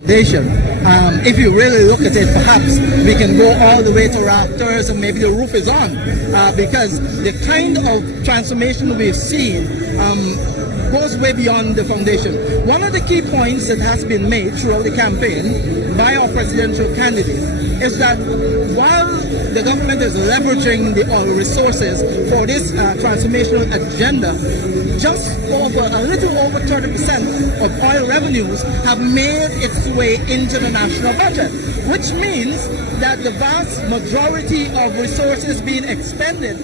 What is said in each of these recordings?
foundation. If you really look at it, perhaps we can go all the way to rafters and maybe the roof is on, because the kind of transformation we've seen goes way beyond the foundation. One of the key points that has been made throughout the campaign by our presidential candidate is that while the government is leveraging the oil resources for this transformational agenda, just a little over 30% of oil revenues have made its way into the national budget, which means that the vast majority of resources being expended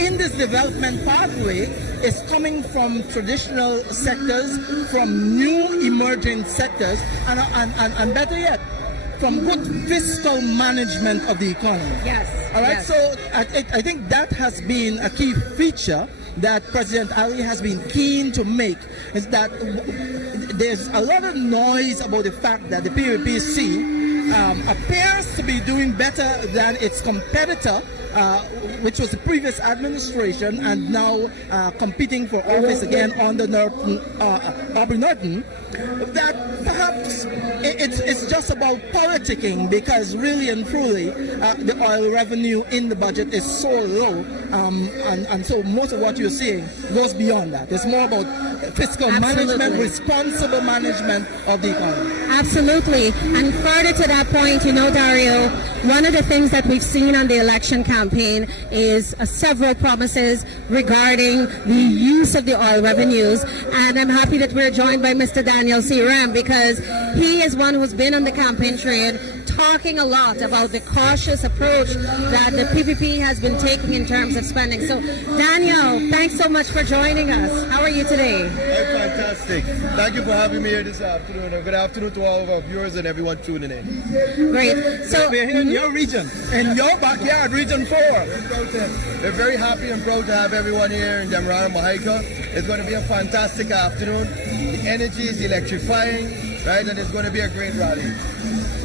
in this development pathway is coming from traditional sectors, from new emerging sectors, and better yet, from good fiscal management of the economy. Yes. All right. Yes. So I think that has been a key feature that President Ali has been keen to make, is that there's a lot of noise about the fact that the PPC appears to be doing better than its competitor, which was the previous administration, and now competing for office again under Aubrey Norton, that perhaps it's just about politicking, because really and truly the oil revenue in the budget is so low, and so most of what you're seeing goes beyond that. It's more about fiscal management, responsible management of the economy. Absolutely. And further to that point, Dario, one of the things that we've seen on the election campaign is several promises regarding the use of the oil revenues. And I'm happy that we're joined by Mr. Daniel C. Ram, because he is one who's been on the campaign trail talking a lot about the cautious approach that the PPP has been taking in terms of spending. So, Daniel, thanks so much for joining us. How are you today? Hey, fantastic. Thank you for having me here this afternoon. And good afternoon to all of our viewers and everyone tuning in. Great. So we're here in your region, in your backyard, Region 4. We're very happy and proud to have everyone here in Demerara, Mahaica. It's going to be a fantastic afternoon. The energy is electrifying, right? And it's going to be a great rally.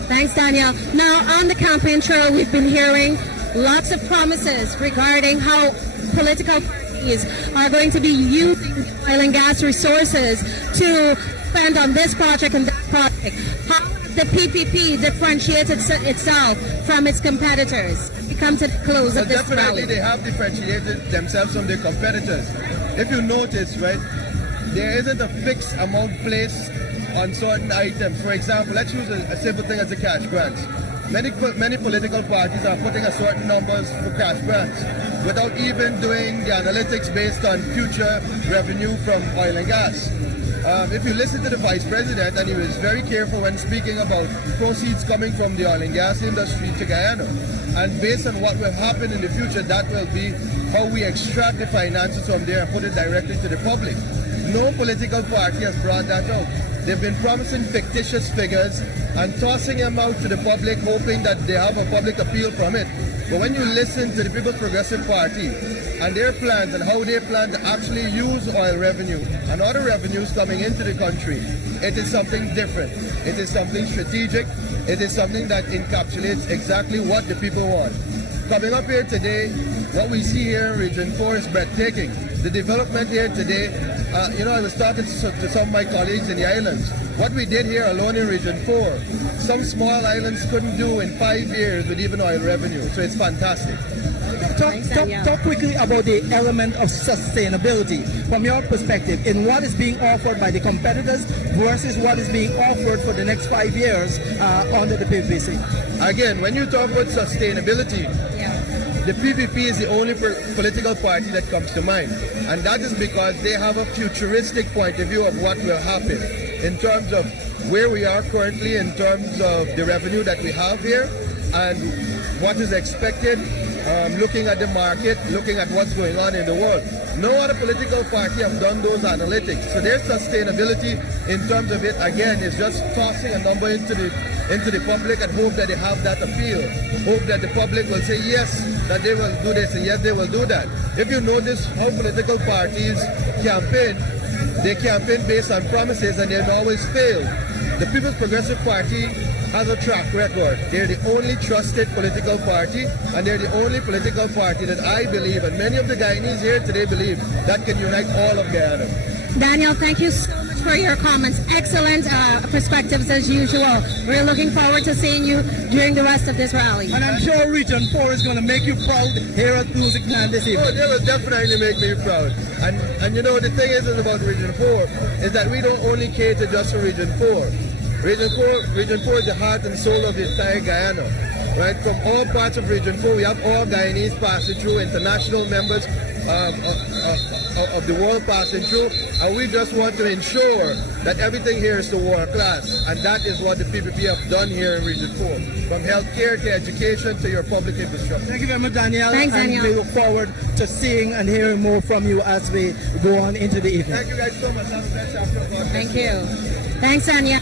Thanks, Daniel. Now, on the campaign trail, we've been hearing lots of promises regarding how political parties are going to be using oil and gas resources to spend on this project and that project. How has the PPP differentiated itself from its competitors? We come to the close of this definitely rally. They have differentiated themselves from their competitors. If you notice, right, there isn't a fixed amount placed on certain items. For example, let's use a simple thing as the cash grants. Many political parties are putting a certain numbers for cash grants without even doing the analytics based on future revenue from oil and gas. If you listen to the Vice President, and he was very careful when speaking about proceeds coming from the oil and gas industry to Guyana, and based on what will happen in the future, that will be how we extract the finances from there and put it directly to the public. No political party has brought that out. They've been promising fictitious figures and tossing them out to the public, hoping that they have a public appeal from it. But when you listen to the People's Progressive Party and their plans and how they plan to actually use oil revenue and other revenues coming into the country, it is something different. It is something strategic. It is something that encapsulates exactly what the people want. Coming up here today, what we see here in Region 4 is breathtaking. The development here today, I was talking to some of my colleagues in the islands. What we did here alone in Region 4, some small islands couldn't do in 5 years with even oil revenue. So it's fantastic. Talk quickly about the element of sustainability from your perspective in what is being offered by the competitors versus what is being offered for the next 5 years under the PPC. Again, when you talk about sustainability, the PPP is the only political party that comes to mind. And that is because they have a futuristic point of view of what will happen in terms of where we are currently, in terms of the revenue that we have here, and what is expected, looking at the market, looking at what's going on in the world. No other political party have done those analytics. So their sustainability in terms of it, again, is just tossing a number into the public and hope that they have that appeal. Hope that the public will say yes, that they will do this, and yes, they will do that. If you notice how political parties campaign, they campaign based on promises and they always fail. The People's Progressive Party has a track record. They're the only trusted political party, and they're the only political party that I believe, and many of the Guyanese here today believe, that can unite all of Guyana. Daniel, thank you so much for your comments. Excellent perspectives as usual. We're looking forward to seeing you during the rest of this rally. And I'm sure Region 4 is going to make you proud here at Lusignan this Oh, evening. they will definitely make me proud. And you know, the thing is about Region 4 is that we don't only cater just for Region 4. Region 4 is the heart and soul of the entire Guyana. Right? From all parts of Region 4, we have all Guyanese passing through, international members of the world passing through, and we just want to ensure that everything here is to world class, and that is what the PPP have done here in Region 4, from healthcare to education to your public infrastructure. Thank you very much, Danielle. Thanks, and Danielle. we look forward to seeing and hearing more from you as we go on into the evening. Thank you guys so much. Have a blessed afternoon. Thank you. Thanks, Danielle.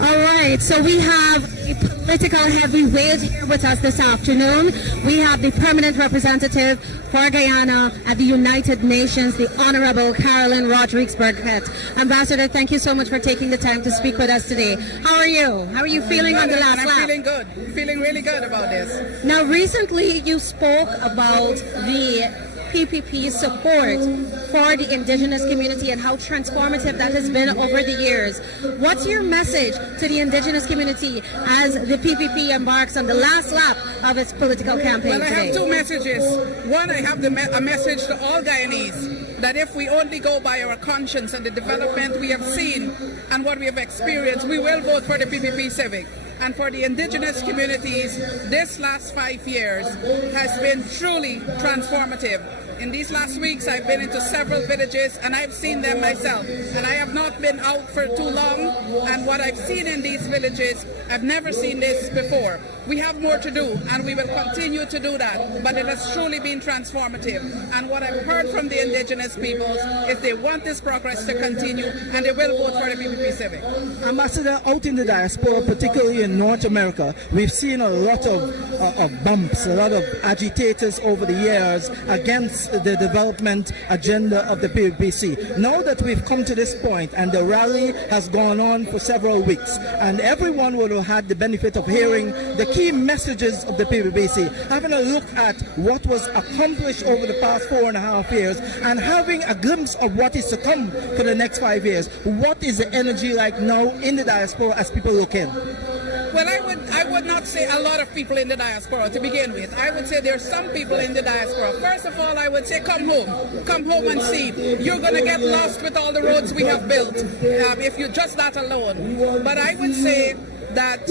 All right, so we have a political heavyweight here with us this afternoon. We have the permanent representative for Guyana at the United Nations, the Honorable Carolyn Rodriguez-Burkett. Ambassador, thank you so much for taking the time to speak with us today. How are you? How are you feeling on the last lap? I'm feeling good. Feeling really good about this. Now, recently you spoke about the PPP support for the indigenous community and how transformative that has been over the years. What's your message to the indigenous community as the PPP embarks on the last lap of its political campaign Well, I today? have two messages. One, I have a message to all Guyanese that if we only go by our conscience and the development we have seen and what we have experienced, we will vote for the PPP Civic. And for the indigenous communities, this last 5 years has been truly transformative. In these last weeks, I've been into several villages and I've seen them myself. And I have not been out for too long. And what I've seen in these villages, I've never seen this before. We have more to do and we will continue to do that. But it has truly been transformative. And what I've heard from the indigenous peoples is they want this progress to continue and they will vote for the PPP Civic. Ambassador, out in the diaspora, particularly in North America, we've seen a lot of bumps, a lot of agitators over the years against the development agenda of the PPC. Now that we've come to this point and the rally has gone on for several weeks and everyone would have had the benefit of hearing the key messages of the PPC, having a look at what was accomplished over the past 4.5 years and having a glimpse of what is to come for the next 5 years, what is the energy like now in the diaspora as people look in? Well, I would not say a lot of people in the diaspora to begin with. I would say there are some people in the diaspora. First of all, I would say come home. Come home and see. You're going to get lost with all the roads we have built if you're just that alone. But I would say that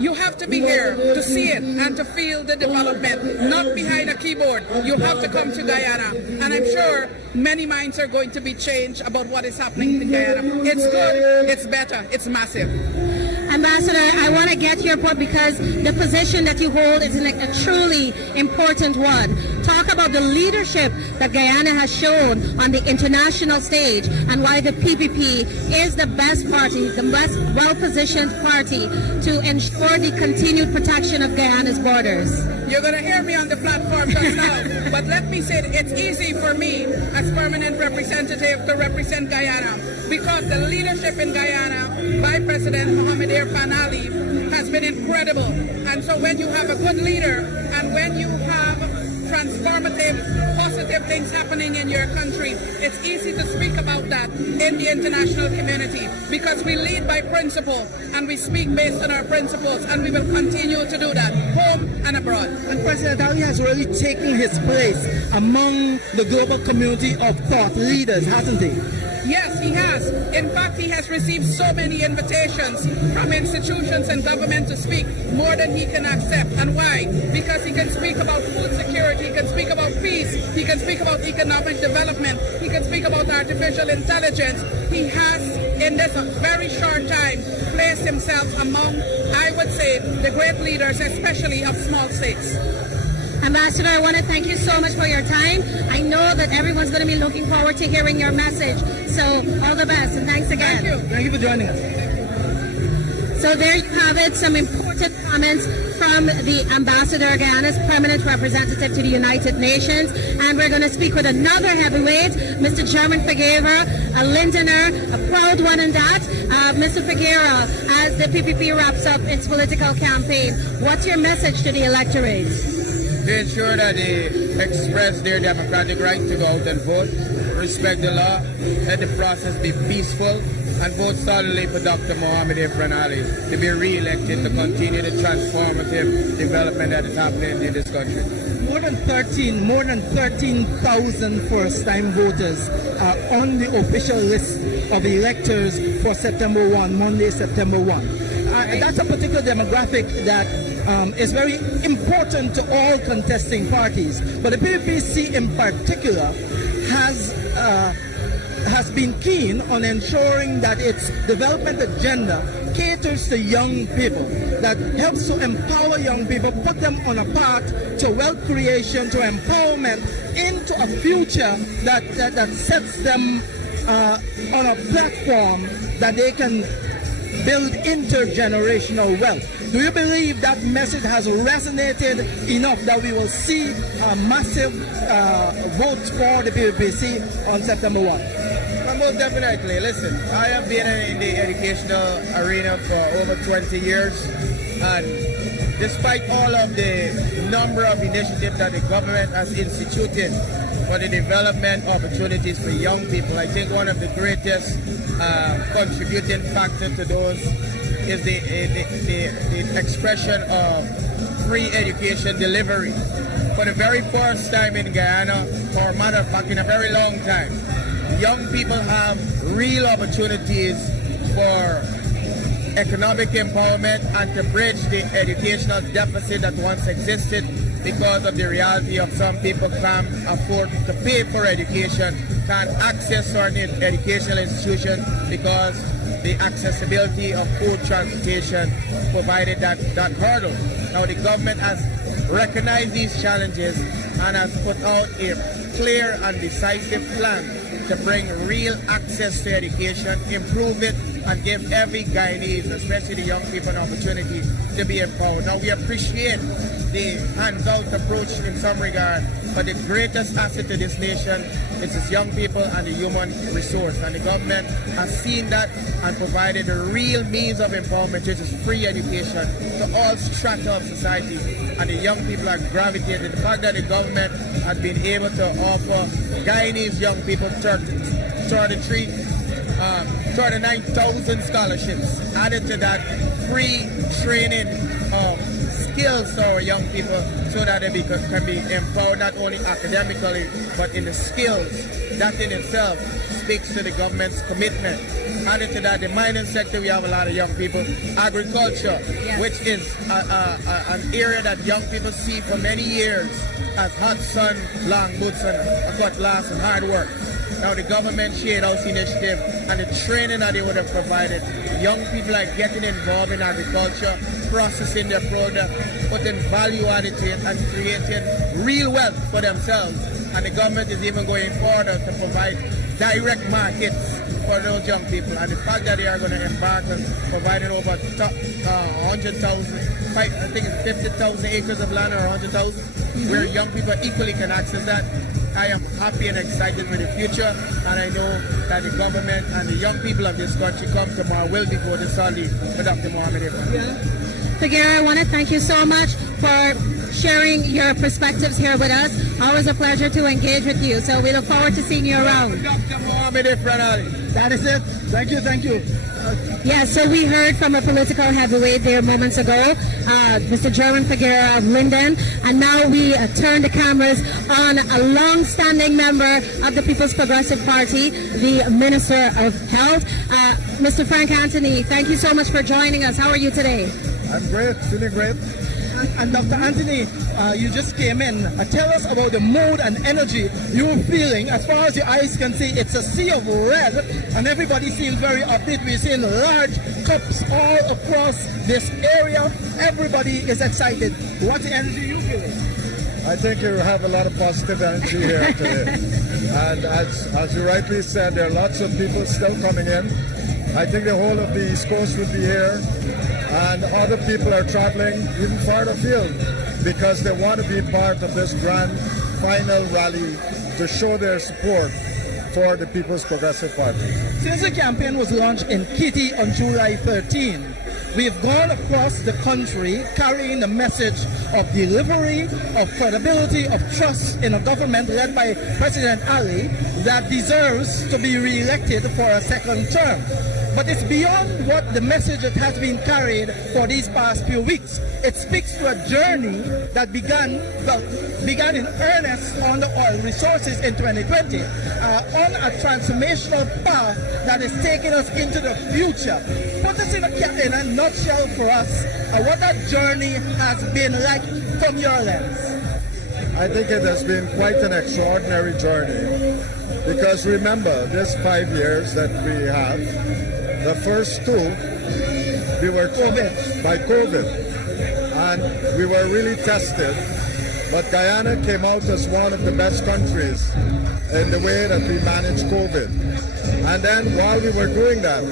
you have to be here to see it and to feel the development, not behind a keyboard. You have to come to Guyana. And I'm sure many minds are going to be changed about what is happening in Guyana. It's good, it's better, it's massive. Ambassador, I want to get your point because the position that you hold is a truly important one. Talk about the leadership that Guyana has shown on the international stage and why the PPP is the best party, the best well-positioned party to ensure the continued protection of Guyana's borders. You're going to hear me on the platform just now, but let me say it's easy for me as permanent representative to represent Guyana because the leadership in Guyana by President Mohamed Irfan Ali has been incredible. And so when you have a good leader and when you have transformative, positive things happening in your country, it's easy to speak about that in the international community because we lead by principle and we speak based on our principles and we will continue to do that, home and abroad. And President Ali has really taken his place among the global community of thought leaders, hasn't he? Yes, he has. In fact, he has received so many invitations from institutions and government to speak more than he can accept. And why? Because he can speak about food security, he can speak about peace, he can speak about economic development, he can speak about artificial intelligence. He has, in this very short time, placed himself among, I would say, the great leaders, especially of small states. Ambassador, I want to thank you so much for your time. I know that everyone's going to be looking forward to hearing your message. So all the best and thanks again. Thank you. Thank you for joining us. So there you have it, some important comments from the Ambassador, Guyana's permanent representative to the United Nations. And we're going to speak with another heavyweight, Mr. German Figueira, a Lindoner, a proud one in that. Mr. Figueira, as the PPP wraps up its political campaign, what's your message to the electorate? To ensure that they express their democratic right to go out and vote, respect the law, let the process be peaceful, and vote solidly for Dr. Mohammed Ifran Ali to be re-elected to continue the transformative development that is happening in this country. More than 13,000 first-time voters are on the official list of electors for September 1, Monday, September 1. That's a particular demographic that is very important to all contesting parties. But the PPC in particular has been keen on ensuring that its development agenda caters to young people, that helps to empower young people, put them on a path to wealth creation, to empowerment, into a future that sets them on a platform that they can build intergenerational wealth. Do you believe that message has resonated enough that we will see massive votes for the PPC on September 1? Well, most definitely. Listen, I have been in the educational arena for over 20 years, and despite all of the number of initiatives that the government has instituted for the development opportunities for young people, I think one of the greatest contributing factors to those is the expression of free education delivery. For the very first time in Guyana, or matter of fact in a very long time, young people have real opportunities for economic empowerment and to bridge the educational deficit that once existed because of the reality of some people can't afford to pay for education, can't access certain educational institutions because the accessibility of food, transportation provided that hurdle. Now the government has recognized these challenges and has put out a clear and decisive plan to bring real access to education, improve it, and give every Guyanese, especially the young people, an opportunity to be empowered. Now we appreciate the hands-out approach in some regard, but the greatest asset to this nation is its young people and the human resource. And the government has seen that and provided a real means of empowerment, which is free education to all strata of society. And the young people are gravitating. The fact that the government has been able to offer Guyanese young people 39,000 scholarships, added to that free training skills to our young people so that they can be empowered not only academically but in the skills. That in itself speaks to the government's commitment. Added to that, the mining sector, we have a lot of young people. Agriculture, yes, which is an area that young people see for many years as hot sun, long boots, and a cutlass and hard work. Now the government Shade House initiative and the training that they would have provided, young people are getting involved in agriculture, processing their product, putting value added to it and creating real wealth for themselves. And the government is even going further to provide direct markets for those young people. And the fact that they are going to embark on providing over 100,000, I think it's 50,000 acres of land or 100,000, where young people equally can access that. I am happy and excited for the future, and I know that the government and the young people of this country come tomorrow will be voting solely for Dr. Mohammed Ifran. Figueroa, I want to thank you so much for sharing your perspectives here with us. Always a pleasure to engage with you, so we look forward to seeing you around. Dr. Mohammed Ifran Ali. That is it. Thank you, thank you. Yes, so we heard from a political heavyweight there moments ago, Mr. German Figueroa of Linden, and now we turn the cameras on a long-standing member of the People's Progressive Party, the Minister of Health, Mr. Frank Anthony. Thank you so much for joining us. How are you today? I'm great, feeling great. And Dr. Anthony, you just came in. Tell us about the mood and energy you're feeling. As far as your eyes can see, it's a sea of red, and everybody seems very upbeat. We're seeing large cups all across this area. Everybody is excited. What energy are you feeling? I think you have a lot of positive energy here today. And as you rightly said, there are lots of people still coming in. I think the whole of the East Coast will be here, and other people are traveling even farther afield because they want to be part of this grand final rally to show their support for the People's Progressive Party. Since the campaign was launched in Kitty on July 13, We've gone across the country carrying the message of delivery, of credibility, of trust in a government led by President Ali that deserves to be re-elected for a second term. But it's beyond what the message that has been carried for these past few weeks. It speaks to a journey that began in earnest on the oil resources in 2020, on a transformational path that is taking us into the future. Put this in a nutshell for us, what that journey has been like from your lens. I think it has been quite an extraordinary journey, because remember, this 5 years that we have, the first two, we were challenged by COVID, and we were really tested. But Guyana came out as one of the best countries in the way that we managed COVID. And then while we were doing that,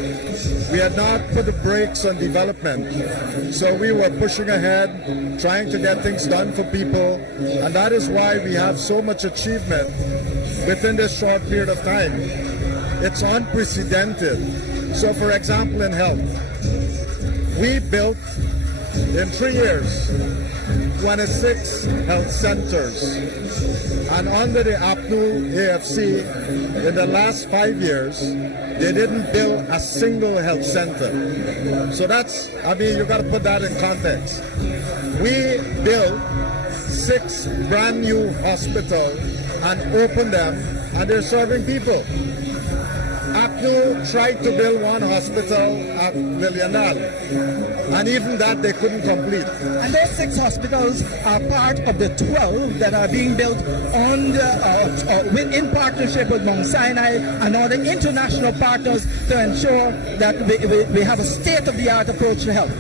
we had not put the brakes on development. So we were pushing ahead, trying to get things done for people. And that is why we have so much achievement within this short period of time. It's unprecedented. So for example, in health, we built in 3 years 26 health centers, and under the APNU AFC, in the last 5 years, they didn't build a single health center. So that's, I mean, you got to put that in context. We built 6 brand new hospitals and opened them, and they're serving people. APNU tried to build one hospital at Lilianal, and even that they couldn't complete. And those 6 hospitals are part of the 12 that are being built on in partnership with Mount Sinai and other international partners to ensure that we have a state-of-the-art approach to health.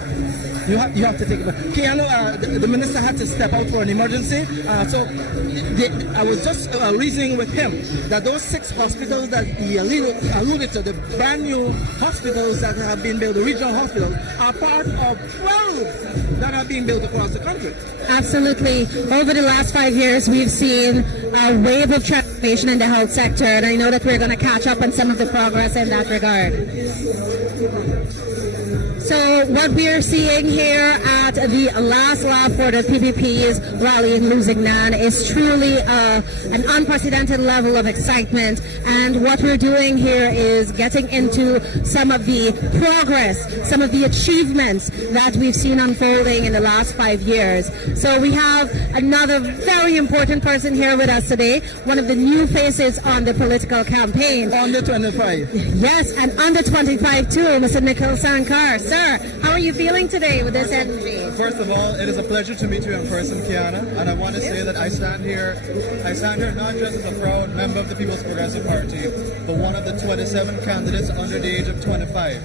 You have to take it. Keanu, the minister had to step out for an emergency, I was just reasoning with him that those 6 hospitals that he alluded to, the brand new hospitals that have been built, the regional hospitals, are part of 12 that are being built across the country. Absolutely. Over the last 5 years, we've seen a wave of transformation in the health sector, and I know that we're going to catch up on some of the progress in that regard. So what we are seeing here at the last lap for the PPP's rally in Lusignan is truly an unprecedented level of excitement. And what we're doing here is getting into some of the progress, some of the achievements that we've seen unfolding in the last 5 years. So we have another very important person here with us today, one of the new faces on the political campaign. Under 25. Yes, and under 25 too, Mr. Nikhil Sankar. Sir, how are you feeling today with this energy? First of all, it is a pleasure to meet you in person, Kiana, and I want to say that I stand here not just as a proud member of the People's Progressive Party, but one of the 27 candidates under the age of 25.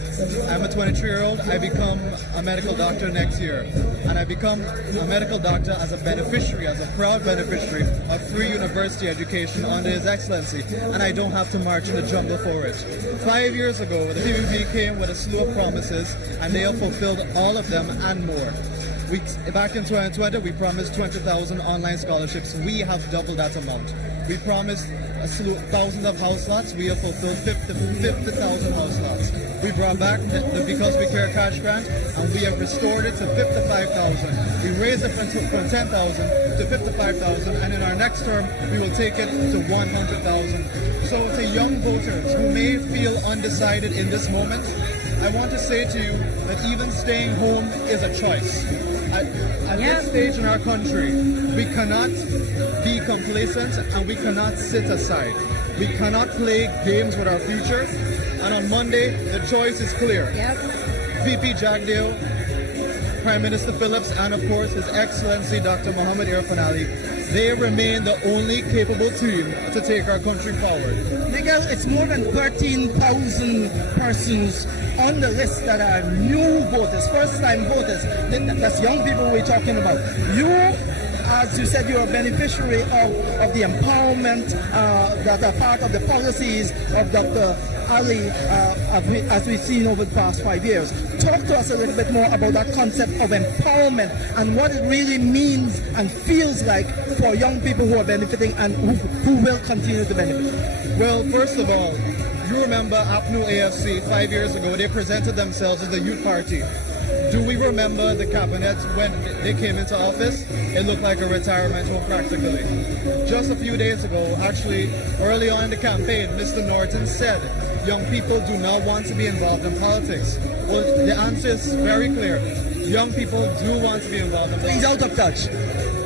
I'm a 23-year-old. I become a medical doctor next year, and I become a medical doctor as a beneficiary, as a proud beneficiary of free university education under His Excellency, and I don't have to march in the jungle for it. 5 years ago, the PPP came with a slew of promises, and they have fulfilled all of them and more. Back in 2020, we promised 20,000 online scholarships. We have doubled that amount. We promised a slew of thousands of house lots. We have fulfilled 50,000 house lots. We brought back the Because We Care cash grant, and we have restored it to 55,000. We raised it from 10,000 to 55,000, and in our next term, we will take it to 100,000. So to young voters who may feel undecided in this moment, I want to say to you that even staying home is a choice. At this stage in our country, we cannot be complacent and we cannot sit aside. We cannot play games with our future. And on Monday, the choice is clear. VP Jagdeo, Prime Minister Phillips, and of course His Excellency Dr. Mohammed Irfan Ali, they remain the only capable team to take our country forward. Because it's more than 13,000 persons on the list that are new voters, first-time voters. That's young people we're talking about. You, as you said, you're a beneficiary of the empowerment that are part of the policies of Dr. Ali, as we've seen over the past 5 years. Talk to us a little bit more about that concept of empowerment and what it really means and feels like for young people who are benefiting and who will continue to benefit. Well, first of all, you remember APNU AFC 5 years ago, they presented themselves as the youth party. Do we remember the cabinet when they came into office? It looked like a retirement home practically. Just a few days ago, actually early on in the campaign, Mr. Norton said young people do not want to be involved in politics. Well, the answer is very clear. Young people do want to be involved in politics. He's out of touch.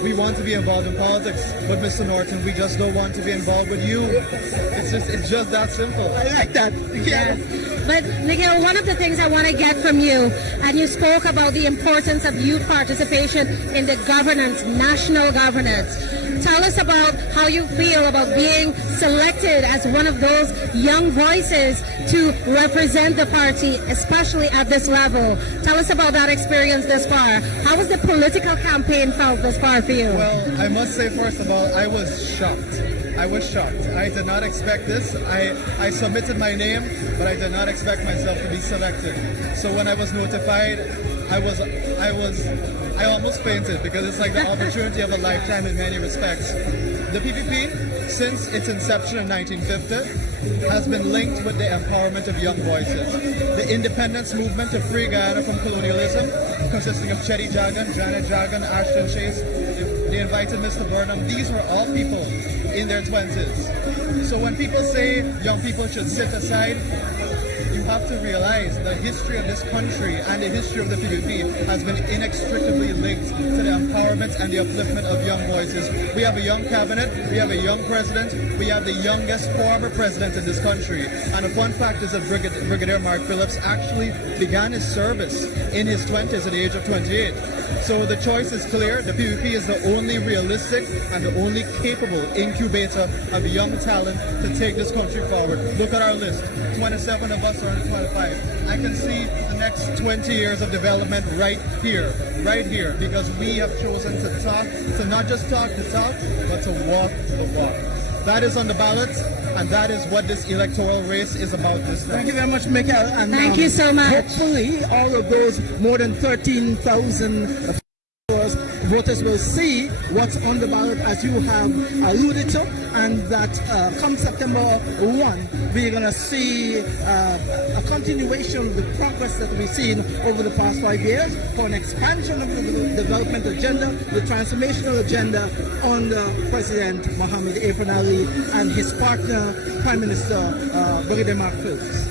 We want to be involved in politics, but Mr. Norton, we just don't want to be involved with you. It's just that simple. I like that. Yes. But Nikhil, one of the things I want to get from you, and you spoke about the importance of youth participation in the governance, national governance. Tell us about how you feel about being selected as one of those young voices to represent the party, especially at this level. Tell us about that experience thus far. How has the political campaign felt thus far for you? Well, I must say first of all, I was shocked. I was shocked. I did not expect this. I submitted my name, but I did not expect myself to be selected. So when I was notified, I almost fainted because it's like the opportunity of a lifetime in many respects. The PPP, since its inception in 1950, has been linked with the empowerment of young voices. The independence movement to free Guyana from colonialism, consisting of Chetty Jagan, Janet Jagan, Ashton Chase, they invited Mr. Burnham. These were all people in their 20s. So when people say young people should sit aside, you have to realize the history of this country and the history of the PPP has been inextricably linked to the empowerment and the upliftment of young voices. We have a young cabinet, we have a young president, we have the youngest former president in this country. And a fun fact is that Brigadier Mark Phillips actually began his service in his 20s at the age of 28. So the choice is clear. The PPP is the only realistic and the only capable incubator of young talent to take this country forward. Look at our list. 27 of us are in 25. I can see the next 20 years of development right here, because we have chosen to talk, to not just talk the talk, but to walk the walk. That is on the ballot, and that is what this electoral race is about this time. Thank you very much, Michael. And, Thank you so much. Hopefully, all of those more than 13,000 voters will see what's on the ballot, as you have alluded to, and that come September 1, we're going to see a continuation of the progress that we've seen over the past 5 years for an expansion of the development agenda, the transformational agenda under President Mohamed Afan Ali and his partner, Prime Minister Brigadier Mark Phillips.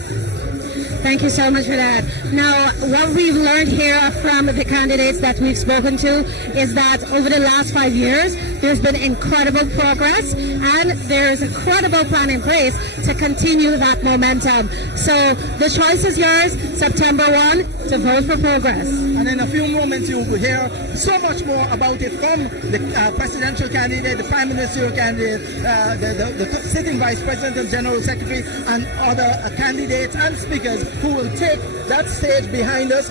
Thank you so much for that. Now, what we've learned here from the candidates that we've spoken to is that over the last 5 years, there's been incredible progress and there is a credible plan in place to continue that momentum. So the choice is yours, September 1, to vote for progress. And in a few moments, you will hear so much more about it from the presidential candidate, the prime ministerial candidate, the sitting vice president and general secretary, and other candidates and speakers who will take that stage behind us.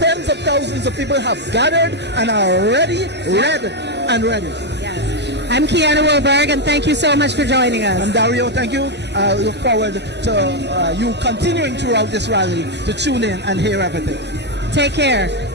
Tens of thousands of people have gathered and are ready, and ready. Yes. I'm Kiana Wilberg, and thank you so much for joining us. I'm Dario, thank you. I look forward to you continuing throughout this rally to tune in and hear everything. Take care.